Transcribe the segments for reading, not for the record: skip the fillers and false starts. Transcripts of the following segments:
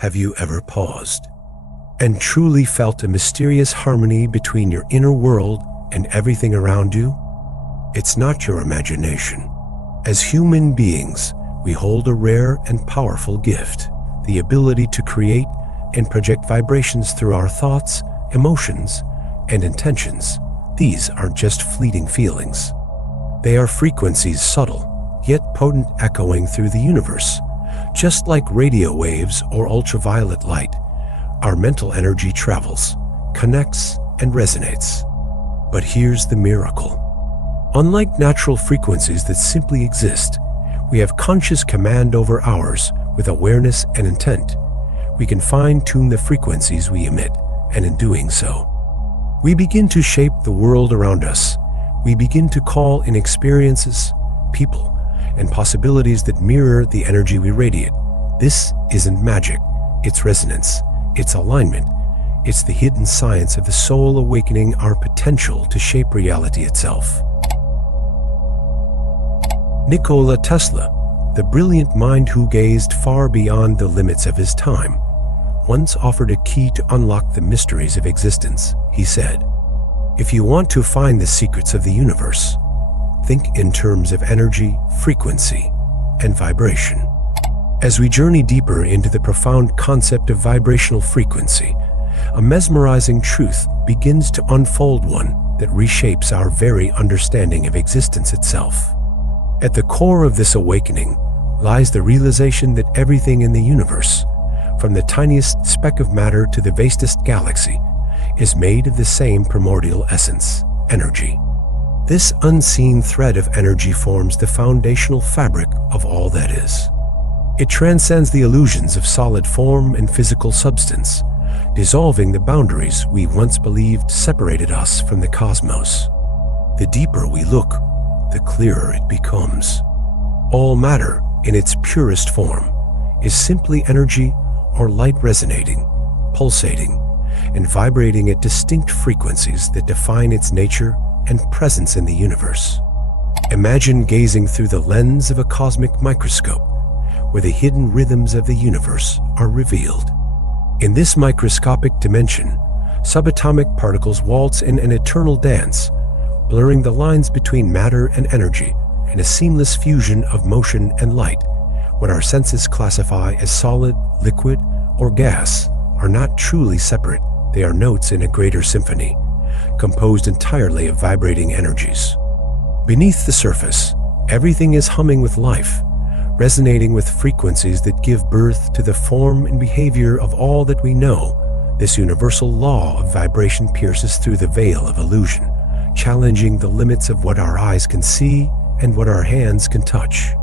Have you ever paused and truly felt a mysterious harmony between your inner world and everything around you? It's not your imagination. As human beings, we hold a rare and powerful gift, the ability to create and project vibrations through our thoughts, emotions, and intentions. These aren't just fleeting feelings. They are frequencies, subtle, yet potent, echoing through the universe. Just like radio waves or ultraviolet light, our mental energy travels, connects, and resonates. But here's the miracle. Unlike natural frequencies that simply exist, we have conscious command over ours. With awareness and intent, we can fine-tune the frequencies we emit, and in doing so, we begin to shape the world around us. We begin to call in experiences, people, and possibilities that mirror the energy we radiate. This isn't magic, it's resonance, it's alignment, it's the hidden science of the soul awakening our potential to shape reality itself. Nikola Tesla, the brilliant mind who gazed far beyond the limits of his time, once offered a key to unlock the mysteries of existence. He said, "If you want to find the secrets of the universe, think in terms of energy, frequency, and vibration." As we journey deeper into the profound concept of vibrational frequency, a mesmerizing truth begins to unfold, one that reshapes our very understanding of existence itself. At the core of this awakening lies the realization that everything in the universe, from the tiniest speck of matter to the vastest galaxy, is made of the same primordial essence, energy. This unseen thread of energy forms the foundational fabric of all that is. It transcends the illusions of solid form and physical substance, dissolving the boundaries we once believed separated us from the cosmos. The deeper we look, the clearer it becomes. All matter, in its purest form, is simply energy or light resonating, pulsating, and vibrating at distinct frequencies that define its nature and presence in the universe. Imagine gazing through the lens of a cosmic microscope, where the hidden rhythms of the universe are revealed. In this microscopic dimension, subatomic particles waltz in an eternal dance, blurring the lines between matter and energy in a seamless fusion of motion and light. What our senses classify as solid, liquid, or gas are not truly separate. They are notes in a greater symphony, composed entirely of vibrating energies. Beneath the surface, everything is humming with life, resonating with frequencies that give birth to the form and behavior of all that we know. This universal law of vibration pierces through the veil of illusion, challenging the limits of what our eyes can see and what our hands can touch.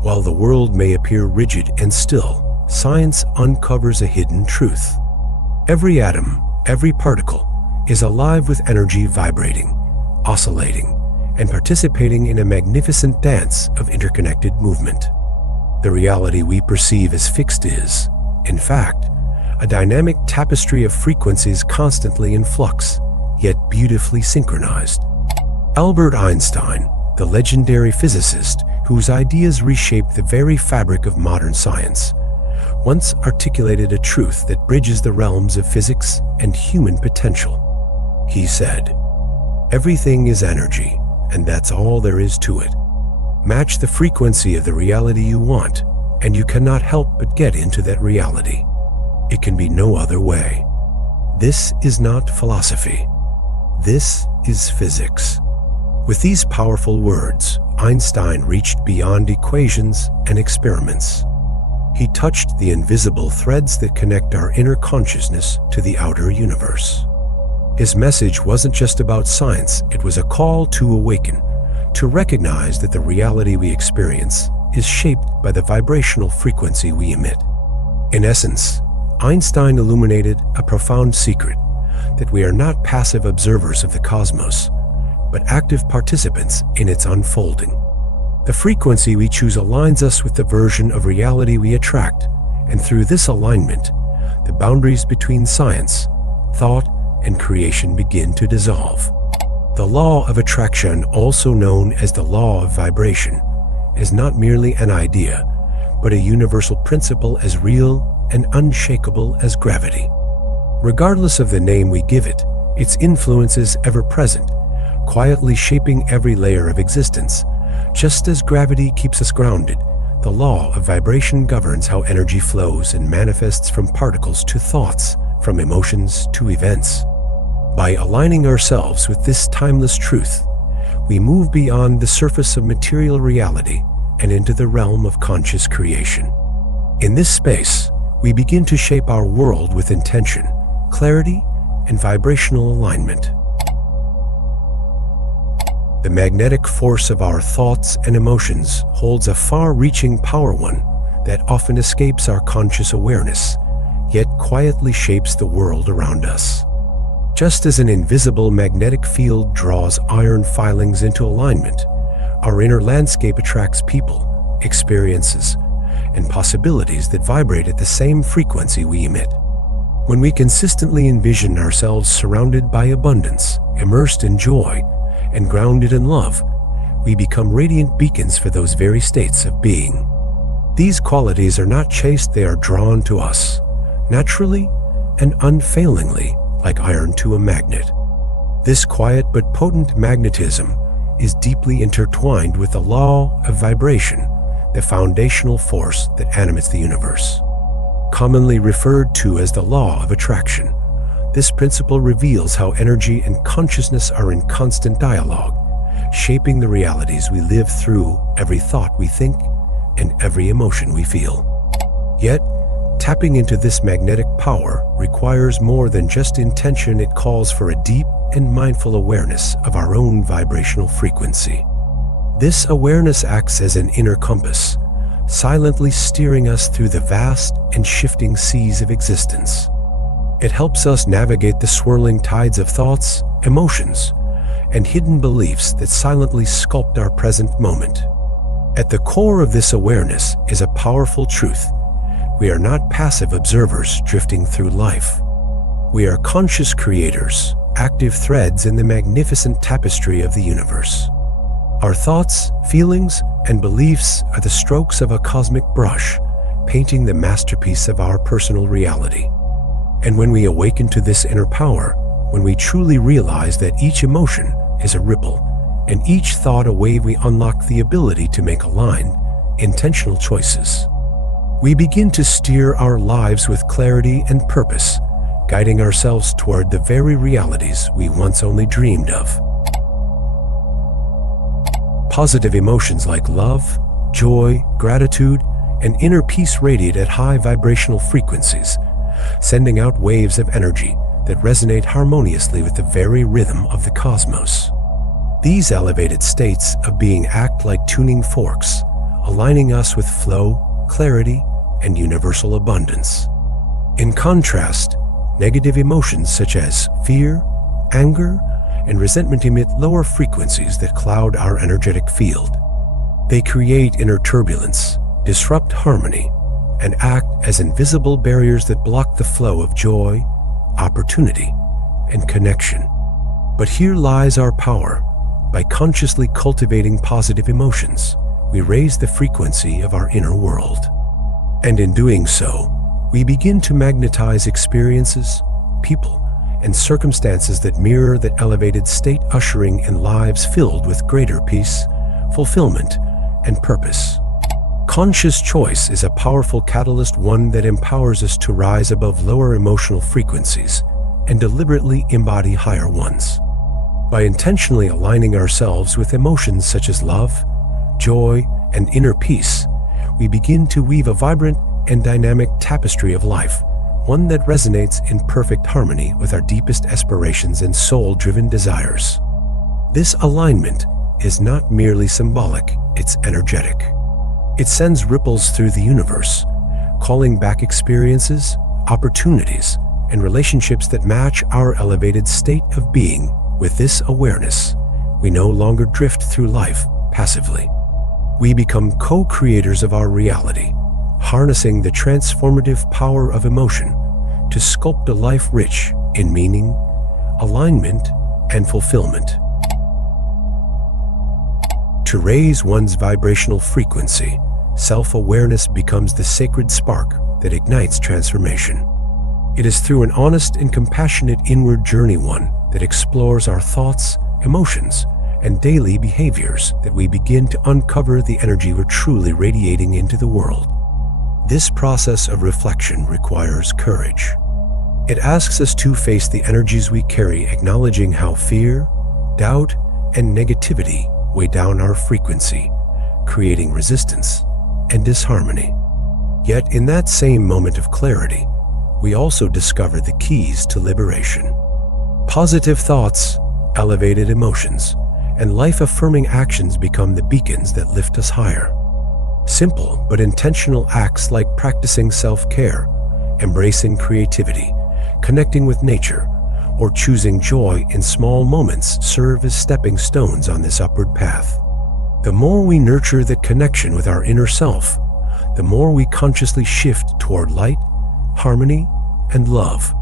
While the world may appear rigid and still, science uncovers a hidden truth. Every atom, every particle, is alive with energy, vibrating, oscillating, and participating in a magnificent dance of interconnected movement. The reality we perceive as fixed is, in fact, a dynamic tapestry of frequencies constantly in flux, yet beautifully synchronized. Albert Einstein, the legendary physicist whose ideas reshaped the very fabric of modern science, once articulated a truth that bridges the realms of physics and human potential. He said, "Everything is energy, and that's all there is to it. Match the frequency of the reality you want, and you cannot help but get into that reality. It can be no other way." This is not philosophy. This is physics. With these powerful words, Einstein reached beyond equations and experiments. He touched the invisible threads that connect our inner consciousness to the outer universe. His message wasn't just about science, it was a call to awaken, to recognize that the reality we experience is shaped by the vibrational frequency we emit. In essence, Einstein illuminated a profound secret, that we are not passive observers of the cosmos, but active participants in its unfolding. The frequency we choose aligns us with the version of reality we attract, and through this alignment, the boundaries between science, thought, and creation begin to dissolve. The law of attraction, also known as the law of vibration, is not merely an idea, but a universal principle as real and unshakable as gravity. Regardless of the name we give it, its influence is ever present, quietly shaping every layer of existence. Just as gravity keeps us grounded, the law of vibration governs how energy flows and manifests from particles to thoughts, from emotions to events. By aligning ourselves with this timeless truth, we move beyond the surface of material reality and into the realm of conscious creation. In this space, we begin to shape our world with intention, clarity, and vibrational alignment. The magnetic force of our thoughts and emotions holds a far-reaching power, one that often escapes our conscious awareness, yet quietly shapes the world around us. Just as an invisible magnetic field draws iron filings into alignment, our inner landscape attracts people, experiences, and possibilities that vibrate at the same frequency we emit. When we consistently envision ourselves surrounded by abundance, immersed in joy, and grounded in love, we become radiant beacons for those very states of being. These qualities are not chased, they are drawn to us, naturally and unfailingly, like iron to a magnet. This quiet but potent magnetism is deeply intertwined with the law of vibration, the foundational force that animates the universe. Commonly referred to as the law of attraction, this principle reveals how energy and consciousness are in constant dialogue, shaping the realities we live through every thought we think and every emotion we feel. Yet, tapping into this magnetic power requires more than just intention. It calls for a deep and mindful awareness of our own vibrational frequency. This awareness acts as an inner compass, silently steering us through the vast and shifting seas of existence. It helps us navigate the swirling tides of thoughts, emotions, and hidden beliefs that silently sculpt our present moment. At the core of this awareness is a powerful truth. We are not passive observers drifting through life. We are conscious creators, active threads in the magnificent tapestry of the universe. Our thoughts, feelings, and beliefs are the strokes of a cosmic brush, painting the masterpiece of our personal reality. And when we awaken to this inner power, when we truly realize that each emotion is a ripple, and each thought a wave, we unlock the ability to make aligned, intentional choices. We begin to steer our lives with clarity and purpose, guiding ourselves toward the very realities we once only dreamed of. Positive emotions like love, joy, gratitude, and inner peace radiate at high vibrational frequencies, sending out waves of energy that resonate harmoniously with the very rhythm of the cosmos. These elevated states of being act like tuning forks, aligning us with flow, clarity, and universal abundance. In contrast, negative emotions such as fear, anger, and resentment emit lower frequencies that cloud our energetic field. They create inner turbulence, disrupt harmony, and act as invisible barriers that block the flow of joy, opportunity, and connection. But here lies our power. By consciously cultivating positive emotions, we raise the frequency of our inner world. And in doing so, we begin to magnetize experiences, people, and circumstances that mirror that elevated state, ushering in lives filled with greater peace, fulfillment, and purpose. Conscious choice is a powerful catalyst, one that empowers us to rise above lower emotional frequencies and deliberately embody higher ones. By intentionally aligning ourselves with emotions such as love, joy, and inner peace, we begin to weave a vibrant and dynamic tapestry of life, one that resonates in perfect harmony with our deepest aspirations and soul-driven desires. This alignment is not merely symbolic, it's energetic. It sends ripples through the universe, calling back experiences, opportunities, and relationships that match our elevated state of being. With this awareness, we no longer drift through life passively. We become co-creators of our reality, harnessing the transformative power of emotion to sculpt a life rich in meaning, alignment, and fulfillment. To raise one's vibrational frequency, self-awareness becomes the sacred spark that ignites transformation. It is through an honest and compassionate inward journey, one that explores our thoughts, emotions, and daily behaviors, that we begin to uncover the energy we're truly radiating into the world. This process of reflection requires courage. It asks us to face the energies we carry, acknowledging how fear, doubt, and negativity weigh down our frequency, creating resistance and disharmony. Yet in that same moment of clarity, we also discover the keys to liberation. Positive thoughts, elevated emotions, and life-affirming actions become the beacons that lift us higher. Simple but intentional acts like practicing self-care, embracing creativity, connecting with nature, or choosing joy in small moments serve as stepping stones on this upward path. The more we nurture that connection with our inner self, the more we consciously shift toward light, harmony, and love.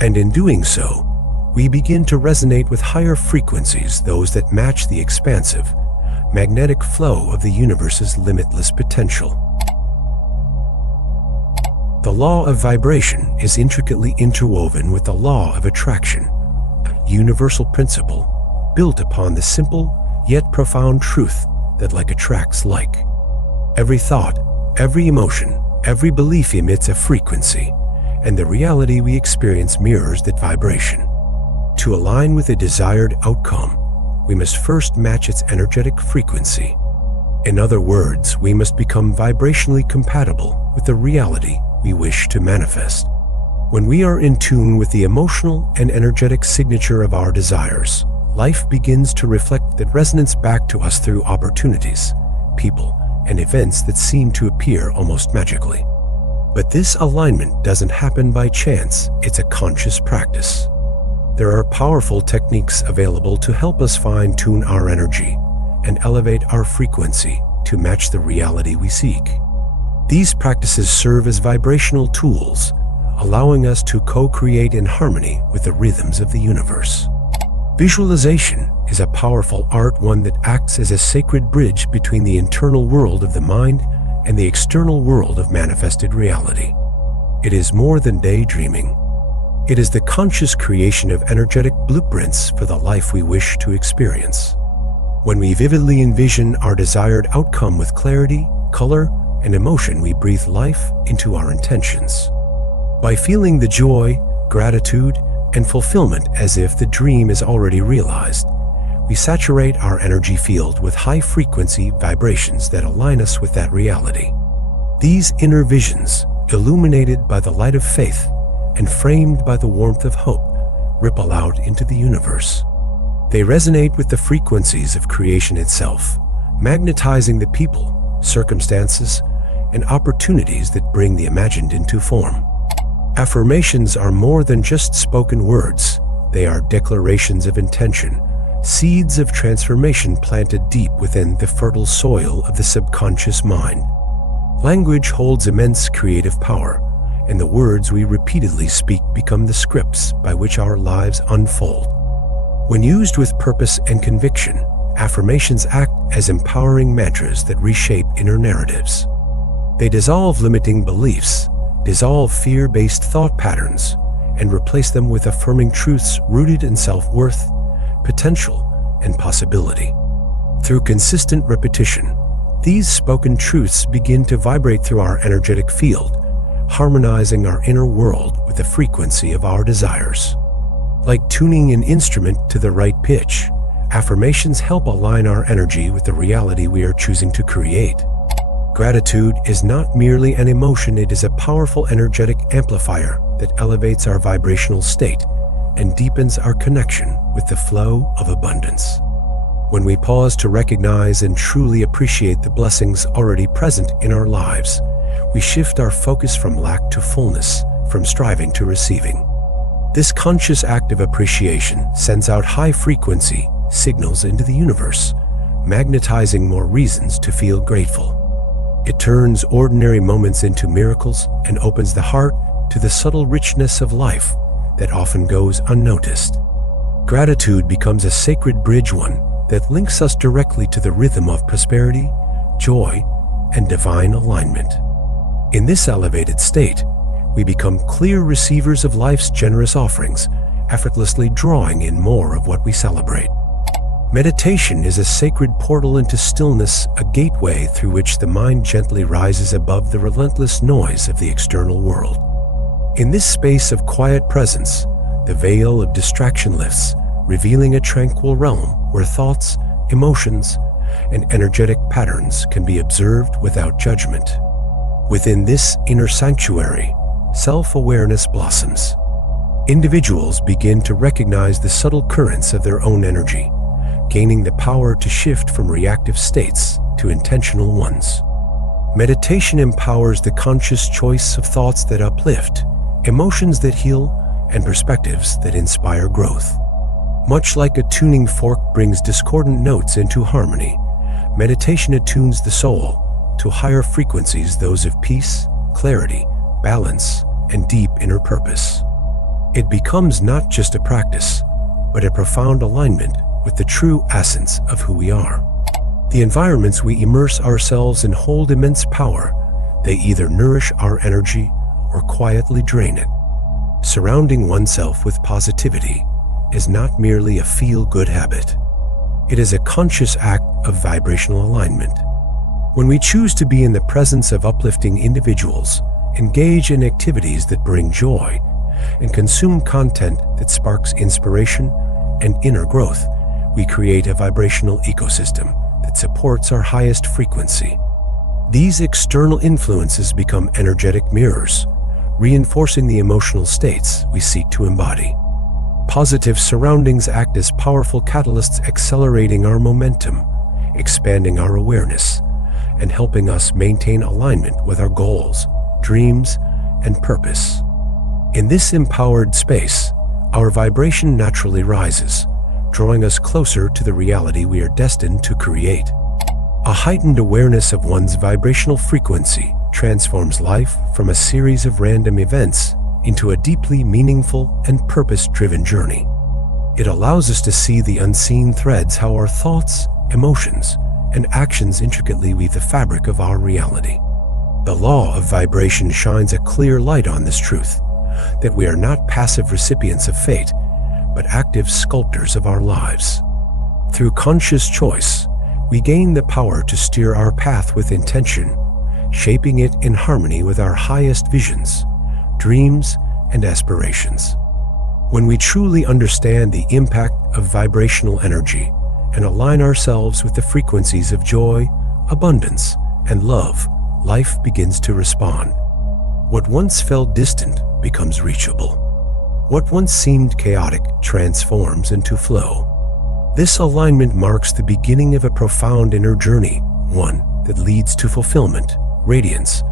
And in doing so, we begin to resonate with higher frequencies, those that match the expansive, magnetic flow of the universe's limitless potential. The law of vibration is intricately interwoven with the law of attraction, a universal principle built upon the simple yet profound truth that like attracts like. Every thought, every emotion, every belief emits a frequency, and the reality we experience mirrors that vibration. To align with a desired outcome, we must first match its energetic frequency. In other words, we must become vibrationally compatible with the reality we wish to manifest. When we are in tune with the emotional and energetic signature of our desires, life begins to reflect that resonance back to us through opportunities, people, and events that seem to appear almost magically. But this alignment doesn't happen by chance, it's a conscious practice. There are powerful techniques available to help us fine-tune our energy and elevate our frequency to match the reality we seek. These practices serve as vibrational tools, allowing us to co-create in harmony with the rhythms of the universe. Visualization is a powerful art, one that acts as a sacred bridge between the internal world of the mind and the external world of manifested reality. It is more than daydreaming. It is the conscious creation of energetic blueprints for the life we wish to experience. When we vividly envision our desired outcome with clarity, color, and emotion, we breathe life into our intentions. By feeling the joy, gratitude, and fulfillment as if the dream is already realized, we saturate our energy field with high-frequency vibrations that align us with that reality. These inner visions, illuminated by the light of faith and framed by the warmth of hope, ripple out into the universe. They resonate with the frequencies of creation itself, magnetizing the people, circumstances, and opportunities that bring the imagined into form. Affirmations are more than just spoken words. They are declarations of intention, seeds of transformation planted deep within the fertile soil of the subconscious mind. Language holds immense creative power, and the words we repeatedly speak become the scripts by which our lives unfold. When used with purpose and conviction, affirmations act as empowering mantras that reshape inner narratives. They dissolve limiting beliefs, dissolve fear-based thought patterns, and replace them with affirming truths rooted in self-worth, potential, and possibility. Through consistent repetition, these spoken truths begin to vibrate through our energetic field, harmonizing our inner world with the frequency of our desires. Like tuning an instrument to the right pitch, affirmations help align our energy with the reality we are choosing to create. Gratitude is not merely an emotion, it is a powerful energetic amplifier that elevates our vibrational state and deepens our connection with the flow of abundance. When we pause to recognize and truly appreciate the blessings already present in our lives, we shift our focus from lack to fullness, from striving to receiving. This conscious act of appreciation sends out high-frequency signals into the universe, magnetizing more reasons to feel grateful. It turns ordinary moments into miracles and opens the heart to the subtle richness of life that often goes unnoticed. Gratitude becomes a sacred bridge, one that links us directly to the rhythm of prosperity, joy, and divine alignment. In this elevated state, we become clear receivers of life's generous offerings, effortlessly drawing in more of what we celebrate. Meditation is a sacred portal into stillness, a gateway through which the mind gently rises above the relentless noise of the external world. In this space of quiet presence, the veil of distraction lifts, revealing a tranquil realm where thoughts, emotions, and energetic patterns can be observed without judgment. Within this inner sanctuary, self-awareness blossoms. Individuals begin to recognize the subtle currents of their own energy, gaining the power to shift from reactive states to intentional ones. Meditation empowers the conscious choice of thoughts that uplift, emotions that heal, and perspectives that inspire growth. Much like a tuning fork brings discordant notes into harmony, meditation attunes the soul to higher frequencies, those of peace, clarity, balance, and deep inner purpose. It becomes not just a practice, but a profound alignment with the true essence of who we are. The environments we immerse ourselves in hold immense power. They either nourish our energy or quietly drain it. Surrounding oneself with positivity is not merely a feel-good habit. It is a conscious act of vibrational alignment. When we choose to be in the presence of uplifting individuals, engage in activities that bring joy, and consume content that sparks inspiration and inner growth, we create a vibrational ecosystem that supports our highest frequency. These external influences become energetic mirrors, reinforcing the emotional states we seek to embody. Positive surroundings act as powerful catalysts, accelerating our momentum, expanding our awareness, and helping us maintain alignment with our goals, dreams, and purpose. In this empowered space, our vibration naturally rises, drawing us closer to the reality we are destined to create. A heightened awareness of one's vibrational frequency transforms life from a series of random events into a deeply meaningful and purpose-driven journey. It allows us to see the unseen threads, how our thoughts, emotions, and actions intricately weave the fabric of our reality. The law of vibration shines a clear light on this truth, that we are not passive recipients of fate, but active sculptors of our lives. Through conscious choice, we gain the power to steer our path with intention, shaping it in harmony with our highest visions, dreams, and aspirations. When we truly understand the impact of vibrational energy and align ourselves with the frequencies of joy, abundance, and love, life begins to respond. What once felt distant becomes reachable. What once seemed chaotic transforms into flow. This alignment marks the beginning of a profound inner journey, one that leads to fulfillment, radiance,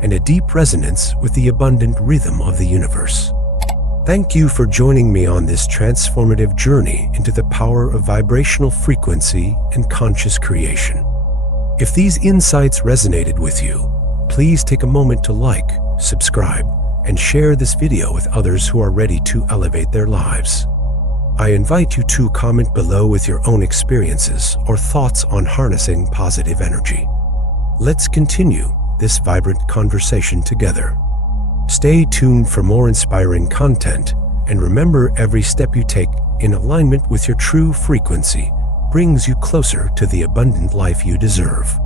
and a deep resonance with the abundant rhythm of the universe. Thank you for joining me on this transformative journey into the power of vibrational frequency and conscious creation. If these insights resonated with you, please take a moment to like, subscribe, and share this video with others who are ready to elevate their lives. I invite you to comment below with your own experiences or thoughts on harnessing positive energy. Let's continue this vibrant conversation together. Stay tuned for more inspiring content, and remember, every step you take in alignment with your true frequency brings you closer to the abundant life you deserve.